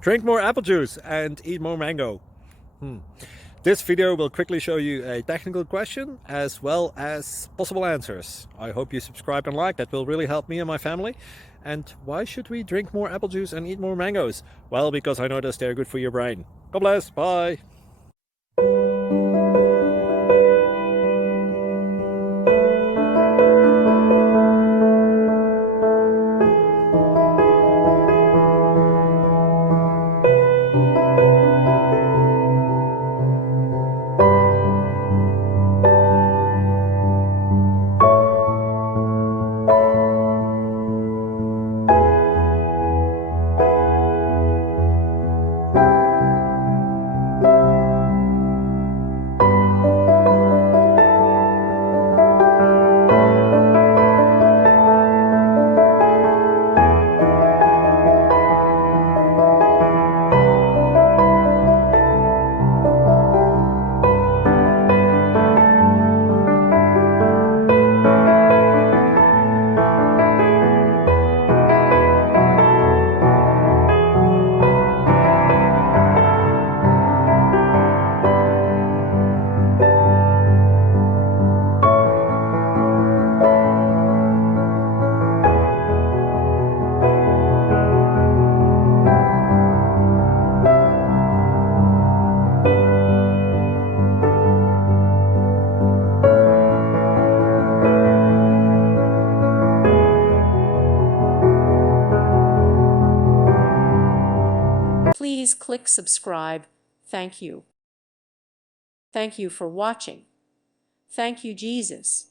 Drink more apple juice and eat more mango. This video will quickly show you a technical question as well as possible answers. I hope you subscribe and like, that will really help me and my family. And why should we drink more apple juice and eat more mangoes? Well, because I noticed they're good for your brain. God bless, bye. Please click subscribe. Thank you. Thank you for watching. Thank you, Jesus.